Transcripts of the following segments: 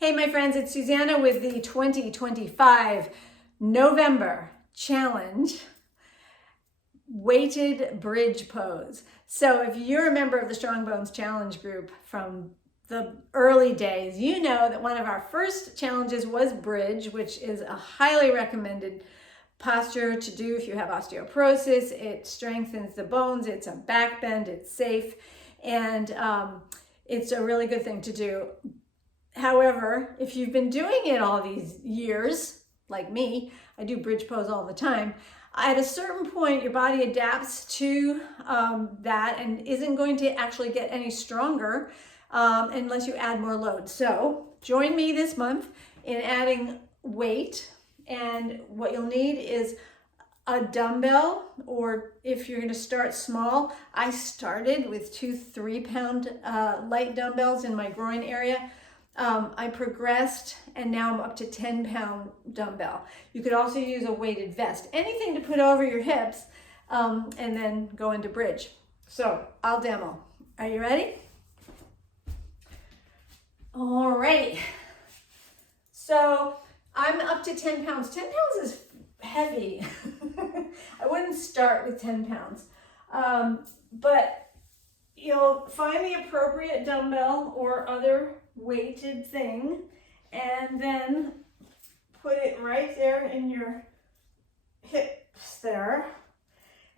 Hey my friends, it's Susannah with the 2025 November Challenge Weighted Bridge Pose. So if you're a member of the Strong Bones Challenge group from the early days, you know that one of our first challenges was bridge, which is a highly recommended posture to do if you have osteoporosis. It strengthens the bones, it's a back bend, it's safe, and it's a really good thing to do. However, if you've been doing it all these years, like me, I do bridge pose all the time, at a certain point your body adapts to that and isn't going to actually get any stronger unless you add more load. So join me this month in adding weight, and what you'll need is a dumbbell, or if you're going to start small, I started with 2 3-pound light dumbbells in my groin area. I progressed and now I'm up to 10-pound dumbbell. You could also use a weighted vest, anything to put over your hips, and then go into bridge. So I'll demo. Are you ready? All right. So I'm up to 10 pounds. 10 pounds is heavy. I wouldn't start with 10 pounds. But you'll find the appropriate dumbbell or other weighted thing, and then put it right there in your hips there,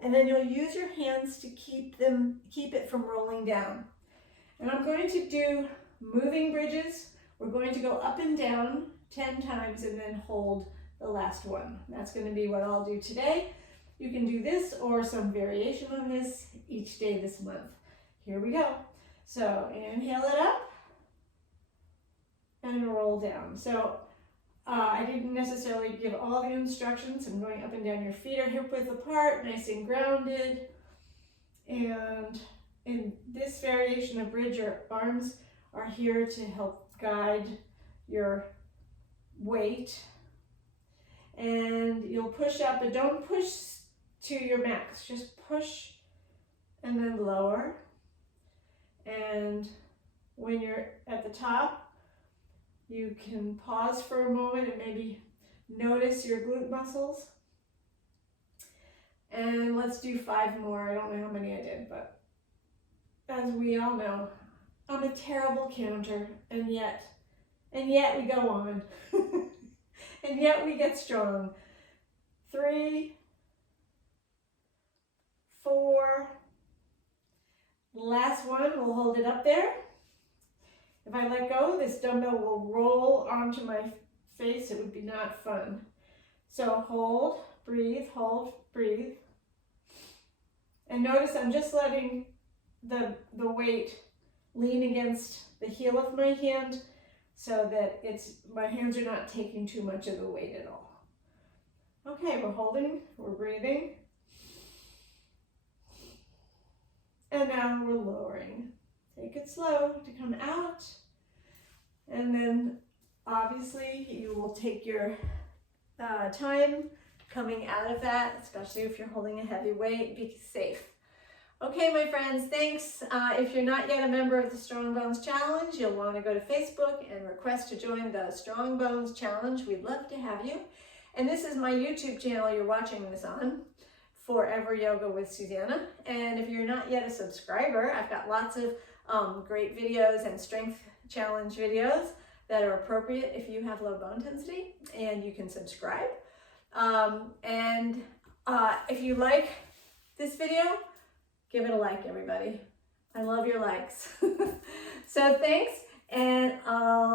and then you'll use your hands to keep it from rolling down. And I'm going to do moving bridges. We're going to go up and down 10 times and then hold the last one. That's going to be what I'll do today. You can do this or some variation on this each day this month. Here we go. So inhale it up and roll down. So I didn't necessarily give all the instructions. I'm going up and down. Your feet are hip width apart, nice and grounded. And in this variation of bridge, your arms are here to help guide your weight. And you'll push up, but don't push to your max. Just push and then lower. And when you're at the top, you can pause for a moment and maybe notice your glute muscles. And let's do 5 more. I don't know how many I did, but as we all know, I'm a terrible counter, and yet we go on. And yet we get strong. 3, 4, last one, we'll hold it up there. If I let go, this dumbbell will roll onto my face. It would be not fun. So hold, breathe, and notice I'm just letting the weight lean against the heel of my hand so that my hands are not taking too much of the weight at all. Okay, we're holding, we're breathing, and now we're lowering. Take it slow to come out, and then obviously you will take your time coming out of that, especially if you're holding a heavy weight. Be safe. Okay, my friends, thanks. If you're not yet a member of the Strong Bones Challenge, you'll want to go to Facebook and request to join the Strong Bones Challenge. We'd love to have you. And this is my YouTube channel you're watching this on, Forever Yoga with Susannah. And if you're not yet a subscriber, I've got lots of great videos and strength challenge videos that are appropriate if you have low bone density, and you can subscribe. If you like this video, give it a like, everybody. I love your likes. So thanks, and I'll